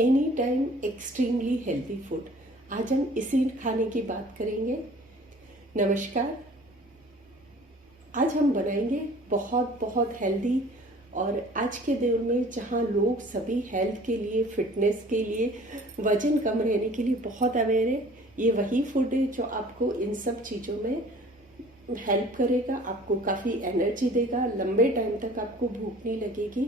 Any time extremely healthy food. आज हम इसी खाने की बात करेंगे। नमस्कार। आज हम बनाएंगे बहुत बहुत हेल्दी और आज के दौर में जहाँ लोग सभी हेल्थ के लिए, फिटनेस के लिए, वजन कम रहने के लिए बहुत अवेयर है, ये वही फूड है जो आपको इन सब चीज़ों में हेल्प करेगा, आपको काफ़ी एनर्जी देगा, लंबे टाइम तक आपको भूख नहीं लगेगी।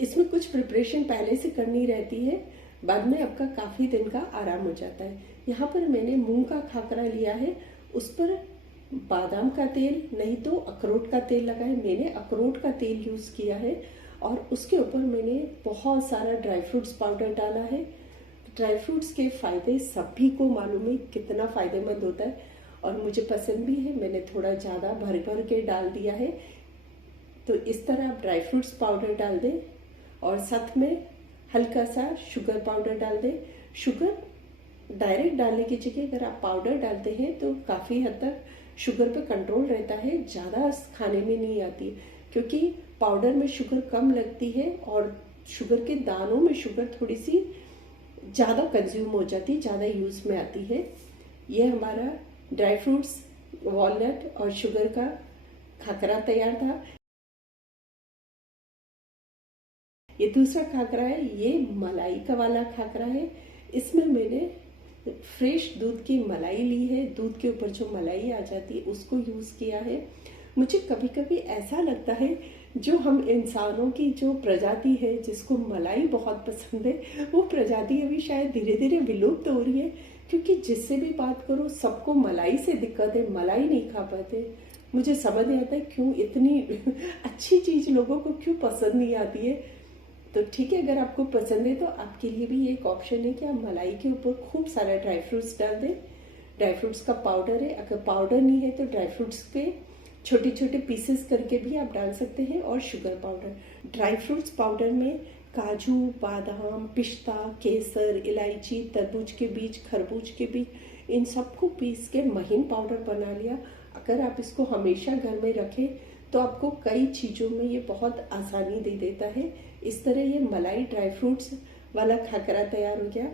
इसमें कुछ प्रिपरेशन पहले से करनी रहती है, बाद में आपका काफ़ी दिन का आराम हो जाता है। यहाँ पर मैंने मूंग का खाकरा लिया है, उस पर बादाम का तेल नहीं तो अखरोट का तेल लगाए। मैंने अखरोट का तेल यूज़ किया है और उसके ऊपर मैंने बहुत सारा ड्राई फ्रूट्स पाउडर डाला है। ड्राई फ्रूट्स के फ़ायदे सभी को मालूम है कितना फ़ायदेमंद होता है और मुझे पसंद भी है। मैंने थोड़ा ज़्यादा भर भर के डाल दिया है। तो इस तरह आप ड्राई फ्रूट्स पाउडर डाल दें और साथ में हल्का सा शुगर पाउडर डाल दें। शुगर डायरेक्ट डालने की जगह अगर आप पाउडर डालते हैं तो काफ़ी हद तक शुगर पे कंट्रोल रहता है, ज़्यादा खाने में नहीं आती, क्योंकि पाउडर में शुगर कम लगती है और शुगर के दानों में शुगर थोड़ी सी ज़्यादा कंज्यूम हो जाती है, ज़्यादा यूज़ में आती है। ये हमारा ड्राई फ्रूट्स, वॉलनट और शुगर का खाकरा तैयार था। ये दूसरा खाकरा है, ये मलाई का वाला खाकरा है। इसमें मैंने फ्रेश दूध की मलाई ली है, दूध के ऊपर जो मलाई आ जाती है उसको यूज़ किया है। मुझे कभी कभी ऐसा लगता है जो हम इंसानों की जो प्रजाति है जिसको मलाई बहुत पसंद है, वो प्रजाति अभी शायद धीरे धीरे विलुप्त हो रही है, क्योंकि जिससे भी बात करो सबको मलाई से दिक्कत है, मलाई नहीं खा पाते। मुझे समझ नहीं आता है क्यों इतनी अच्छी चीज़ लोगों को क्यों पसंद नहीं आती है। तो ठीक है, अगर आपको पसंद है तो आपके लिए भी एक ऑप्शन है कि आप मलाई के ऊपर खूब सारा ड्राई फ्रूट्स डाल दें। ड्राई फ्रूट्स का पाउडर है, अगर पाउडर नहीं है तो ड्राई फ्रूट्स पे छोटे छोटे पीसेस करके भी आप डाल सकते हैं। और sugar powder, dry fruits powder में काजू, बादाम, पिस्ता, केसर, इलायची, तरबूज के बीज, खरबूज के बीज, इन सबको पीस के महीन पाउडर बना लिया। अगर आप इसको हमेशा घर में रखें तो आपको कई चीज़ों में ये बहुत आसानी दे देता है। इस तरह ये मलाई ड्राई फ्रूट्स वाला खाकरा तैयार हो गया।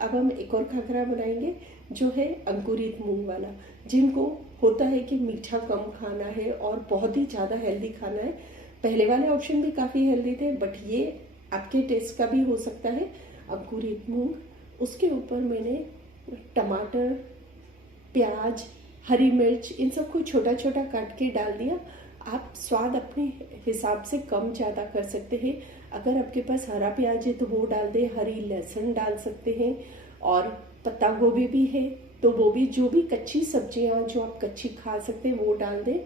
अब हम एक और खाकरा बनाएंगे जो है अंकुरित मूंग वाला। जिनको होता है कि मीठा कम खाना है और बहुत ही ज़्यादा हेल्दी खाना है, पहले वाले ऑप्शन भी काफ़ी हेल्दी थे, बट ये आपके टेस्ट का भी हो सकता है, अंकुरित मूंग। उसके ऊपर मैंने टमाटर, प्याज, हरी मिर्च, इन सबको छोटा छोटा काट के डाल दिया। आप स्वाद अपने हिसाब से कम ज़्यादा कर सकते हैं। अगर आपके पास हरा प्याज है तो वो डाल दें, हरी लहसुन डाल सकते हैं, और पत्ता गोभी भी है तो वो भी, जो भी कच्ची सब्जियां जो आप कच्ची खा सकते हैं वो डाल दें।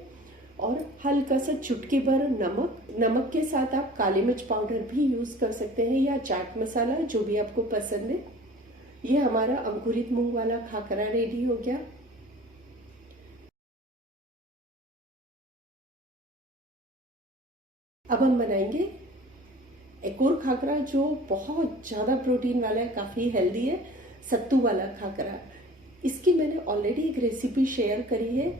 और हल्का सा चुटकी भर नमक, नमक के साथ आप काली मिर्च पाउडर भी यूज़ कर सकते हैं या चाट मसाला, जो भी आपको पसंद है। ये हमारा अंकुरित मूंग वाला खाकरा रेडी हो गया। अब हम बनाएंगे एक और खाकरा जो बहुत ज़्यादा प्रोटीन वाला है, काफ़ी हेल्दी है, सत्तू वाला खाकरा। इसकी मैंने ऑलरेडी एक रेसिपी शेयर करी है।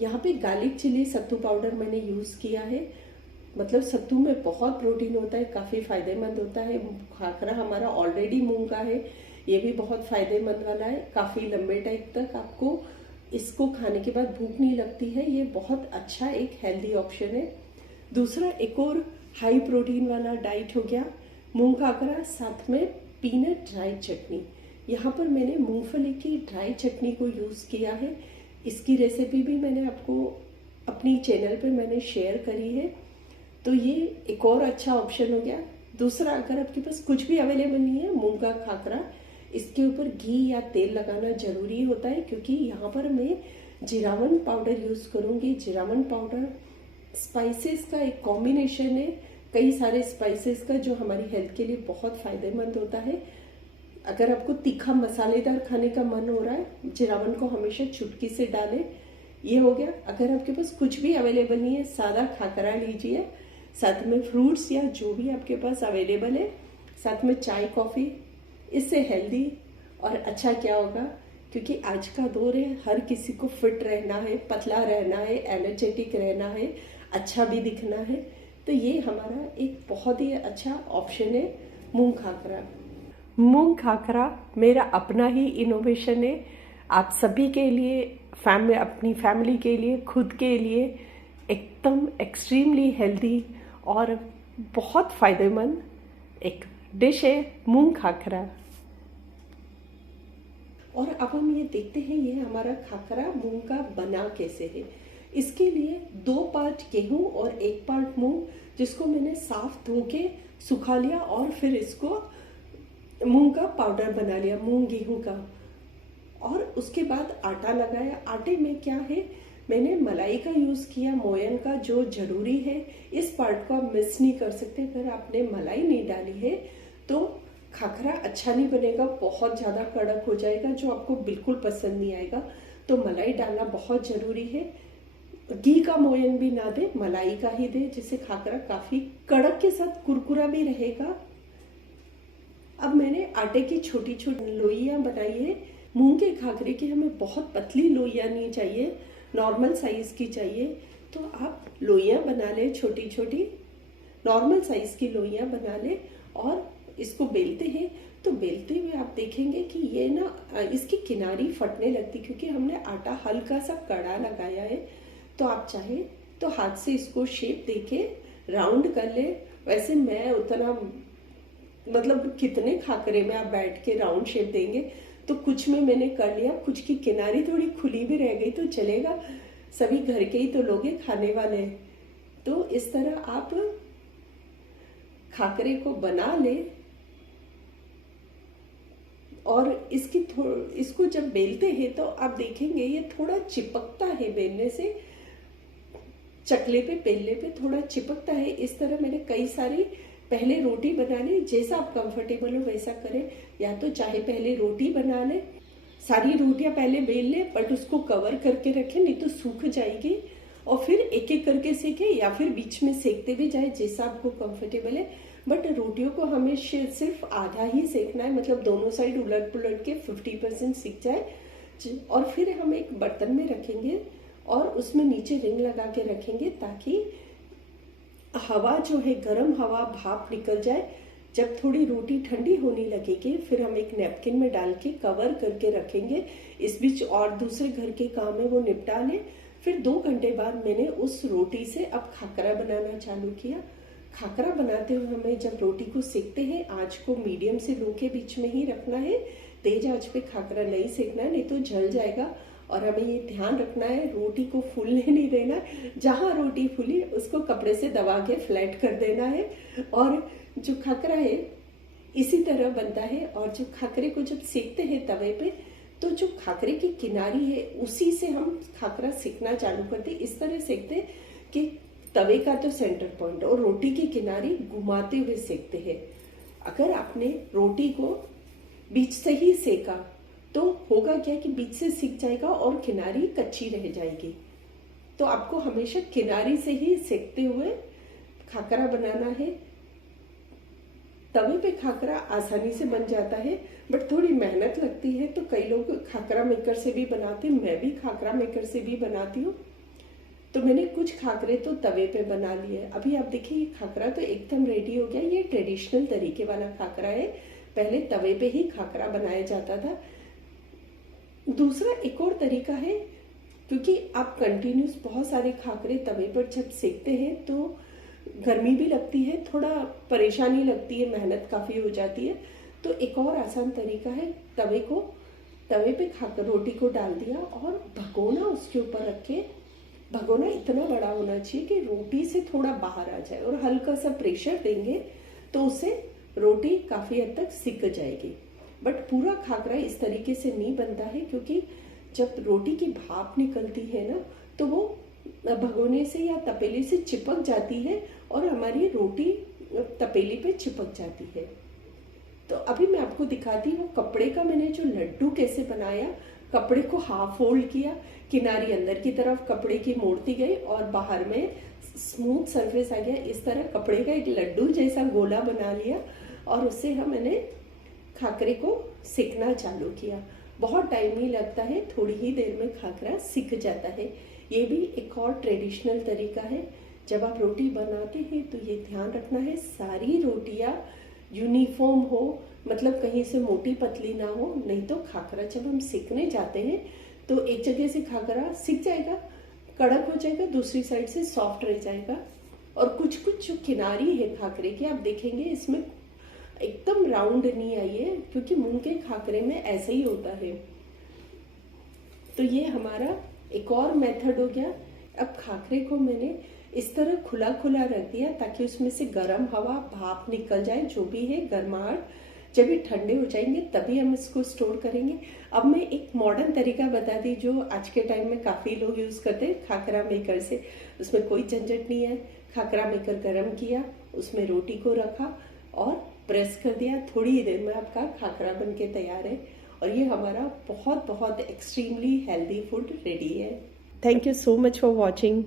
यहाँ पे गार्लिक चिली सत्तू पाउडर मैंने यूज़ किया है। मतलब सत्तू में बहुत प्रोटीन होता है, काफ़ी फ़ायदेमंद होता है। खाकरा हमारा ऑलरेडी मूंग का है, ये भी बहुत फ़ायदेमंद वाला है। काफ़ी लंबे टाइम तक आपको इसको खाने के बाद भूख नहीं लगती है। ये बहुत अच्छा एक हेल्दी ऑप्शन है। दूसरा एक और हाई प्रोटीन वाला डाइट हो गया मूंग खाकरा, साथ में पीनट ड्राई चटनी। यहाँ पर मैंने मूंगफली की ड्राई चटनी को यूज़ किया है। इसकी रेसिपी भी मैंने आपको अपनी चैनल पर मैंने शेयर करी है। तो ये एक और अच्छा ऑप्शन हो गया। दूसरा, अगर आपके पास कुछ भी अवेलेबल नहीं है, मूंग का खाकरा, इसके ऊपर घी या तेल लगाना जरूरी होता है, क्योंकि यहाँ पर मैं जीरावन पाउडर यूज़ करूँगी। जीरावन पाउडर स्पाइसेस का एक कॉम्बिनेशन है, कई सारे स्पाइसेस का, जो हमारी हेल्थ के लिए बहुत फ़ायदेमंद होता है। अगर आपको तीखा मसालेदार खाने का मन हो रहा है, जीरावन को हमेशा चुटकी से डालें। ये हो गया। अगर आपके पास कुछ भी अवेलेबल नहीं है, सादा खाकरा लीजिए, साथ में फ्रूट्स या जो भी आपके पास अवेलेबल है, साथ में चाय कॉफ़ी। इससे हेल्दी और अच्छा क्या होगा, क्योंकि आज का दौर है, हर किसी को फिट रहना है, पतला रहना है, एनर्जेटिक रहना है, अच्छा भी दिखना है। तो ये हमारा एक बहुत ही अच्छा ऑप्शन है मूंग खाकरा। मूंग खाकरा मेरा अपना ही इनोवेशन है। आप सभी के लिए, अपनी फैमिली के लिए, खुद के लिए एकदम एक्सट्रीमली हेल्दी और बहुत फ़ायदेमंद एक डिश है मूंग खाकरा। और अब हम ये देखते हैं ये हमारा खाकरा मूंग का बना कैसे है। इसके लिए 2 पार्ट गेहूं और 1 पार्ट मूंग, जिसको मैंने साफ धो के सुखा लिया और फिर इसको मूंग का पाउडर बना लिया, मूंग गेहूं का। और उसके बाद आटा लगाया। आटे में क्या है, मैंने मलाई का यूज़ किया, मोयन का, जो ज़रूरी है। इस पार्ट को आप मिस नहीं कर सकते। अगर आपने मलाई नहीं डाली है तो खाकरा अच्छा नहीं बनेगा, बहुत ज़्यादा कड़क हो जाएगा, जो आपको बिल्कुल पसंद नहीं आएगा। तो मलाई डालना बहुत ज़रूरी है। घी का मोयन भी ना दे, मलाई का ही दे, जिससे खाकरा काफ़ी कड़क के साथ कुरकुरा भी रहेगा। अब मैंने आटे की छोटी छोटी लोइयाँ बनाई है। मूंग के खाकरे की हमें बहुत पतली लोइयाँ नहीं चाहिए, नॉर्मल साइज़ की चाहिए। तो आप लोइयाँ बना ले, छोटी छोटी नॉर्मल साइज़ की लोइयाँ बना ले और इसको बेलते हैं। तो बेलते हुए आप देखेंगे कि ये ना इसकी किनारी फटने लगती, क्योंकि हमने आटा हल्का सा कड़ा लगाया है। तो आप चाहे तो हाथ से इसको शेप देके राउंड कर ले। वैसे मैं उतना, मतलब कितने खाकरे में आप बैठ के राउंड शेप देंगे, तो कुछ में मैंने कर लिया, कुछ की किनारी थोड़ी खुली भी रह गई तो चलेगा, सभी घर के ही तो लोग खाने वाले हैं। तो इस तरह आप खाकरे को बना ले और इसको जब बेलते हैं तो आप देखेंगे ये थोड़ा चिपकता है, बेलने से चकले पे, बेलने पे थोड़ा चिपकता है। इस तरह मैंने कई सारी पहले रोटी बना ली। जैसा आप कंफर्टेबल हो वैसा करें, या तो चाहे पहले रोटी बना ले, सारी रोटियां पहले बेल ले, बट उसको कवर करके रखें, नहीं तो सूख जाएगी। और फिर एक एक करके सेके, या फिर बीच में सेकते भी जाए, जैसा आपको कंफर्टेबल है। बट रोटियों को हमें सिर्फ आधा ही सेकना है, मतलब दोनों साइड उलट पुलट के 50% सिक जाए। और फिर हम एक बर्तन में रखेंगे और उसमें नीचे रिंग लगा के रखेंगे, ताकि हवा जो है, गर्म हवा, भाप निकल जाए। जब थोड़ी रोटी ठंडी होने लगेगी, फिर हम एक नैपकिन में डाल के कवर करके रखेंगे। इस बीच और दूसरे घर के काम है वो निपटा लें। फिर 2 घंटे बाद मैंने उस रोटी से अब खाकरा बनाना चालू किया। खाकरा बनाते हुए हमें जब रोटी को सेकते हैं, आंच को मीडियम से लो के बीच में ही रखना है। तेज आंच पे खाकरा नहीं सेकना है, नहीं तो जल जाएगा। और हमें ये ध्यान रखना है, रोटी को फूलने नहीं देना। जहाँ रोटी फूली उसको कपड़े से दबा के फ्लैट कर देना है। और जो खाकरा है इसी तरह बनता है। और जो खाकरे को जब सेकते हैं तवे पे, तो जो खाकरे की किनारी है उसी से हम खाकरा सेकना चालू करते। इस तरह सेकते कि तवे का तो सेंटर पॉइंट और रोटी की किनारी घुमाते हुए सेकते हैं। अगर आपने रोटी को बीच से ही सेका तो होगा क्या कि बीच से सिक जाएगा और किनारी कच्ची रह जाएगी। तो आपको हमेशा किनारी से ही सेकते हुए खाकरा बनाना है। तवे पे खाकरा आसानी से बन जाता है, बट थोड़ी मेहनत लगती है। तो कई लोग खाकरा मेकर से भी बनाते हैं, मैं भी खाकरा मेकर से भी बनाती हूँ। तो मैंने कुछ खाकरे तो तवे पे बना लिए। अभी आप देखिए ये खाकरा तो एकदम रेडी हो गया। ये ट्रेडिशनल तरीके वाला खाकरा है, पहले तवे पे ही खाकरा बनाया जाता था। दूसरा एक और तरीका है, क्योंकि आप कंटिन्यूस बहुत सारे खाकरे तवे पर जब सेकते हैं तो गर्मी भी लगती है, थोड़ा परेशानी लगती है, मेहनत काफ़ी हो जाती है। तो एक और आसान तरीका है, तवे पे खाकर रोटी को डाल दिया और भगोना उसके ऊपर रख के, भगोना इतना बड़ा होना चाहिए कि रोटी से थोड़ा बाहर आ जाए, और हल्का सा प्रेशर देंगे तो उससे रोटी काफ़ी हद तक सिक जाएगी। बट पूरा खाकरा इस तरीके से नहीं बनता है, क्योंकि जब रोटी की भाप निकलती है ना, तो वो भगोने से या तपेली से चिपक जाती है और हमारी रोटी तपेली पे चिपक जाती है। तो अभी मैं आपको दिखाती हूँ कपड़े का मैंने जो लड्डू कैसे बनाया। कपड़े को हाफ फोल्ड किया, किनारी अंदर की तरफ कपड़े की मोड़ती गई और बाहर में स्मूथ सरफेस आ गया। इस तरह कपड़े का एक लड्डू जैसा गोला बना लिया और उससे मैंने खाकरे को सेकना चालू किया। बहुत टाइम नहीं लगता है, थोड़ी ही देर में खाकरा सिक जाता है। ये भी एक और ट्रेडिशनल तरीका है। जब आप रोटी बनाते हैं तो ये ध्यान रखना है सारी रोटियां यूनिफॉर्म हो, मतलब कहीं से मोटी पतली ना हो, नहीं तो खाकरा जब हम सेकने जाते हैं तो एक जगह से खाकरा सिक जाएगा, कड़क हो जाएगा, दूसरी साइड से सॉफ्ट रह जाएगा। और कुछ कुछ जो किनारी है खाकरे की, आप देखेंगे इसमें एकदम राउंड नहीं आई है, क्योंकि मूंग के खाकरे में ऐसा ही होता है। तो ये हमारा एक और मेथड हो गया। अब खाकरे को मैंने इस तरह खुला खुला रख दिया ताकि उसमें से गर्म हवा, भाप निकल जाए, जो भी है गर्माहट। जब ये ठंडे हो जाएंगे तभी हम इसको स्टोर करेंगे। अब मैं एक मॉडर्न तरीका बता दी जो आज के टाइम में काफ़ी लोग यूज़ करते हैं, खाकरा मेकर से। उसमें कोई झंझट नहीं है। खाकरा मेकर गर्म किया, उसमें रोटी को रखा और प्रेस कर दिया, थोड़ी ही देर में आपका खाकरा बन के तैयार है। और ये हमारा बहुत बहुत एक्सट्रीमली हेल्दी फूड रेडी है। Thank you so much for watching.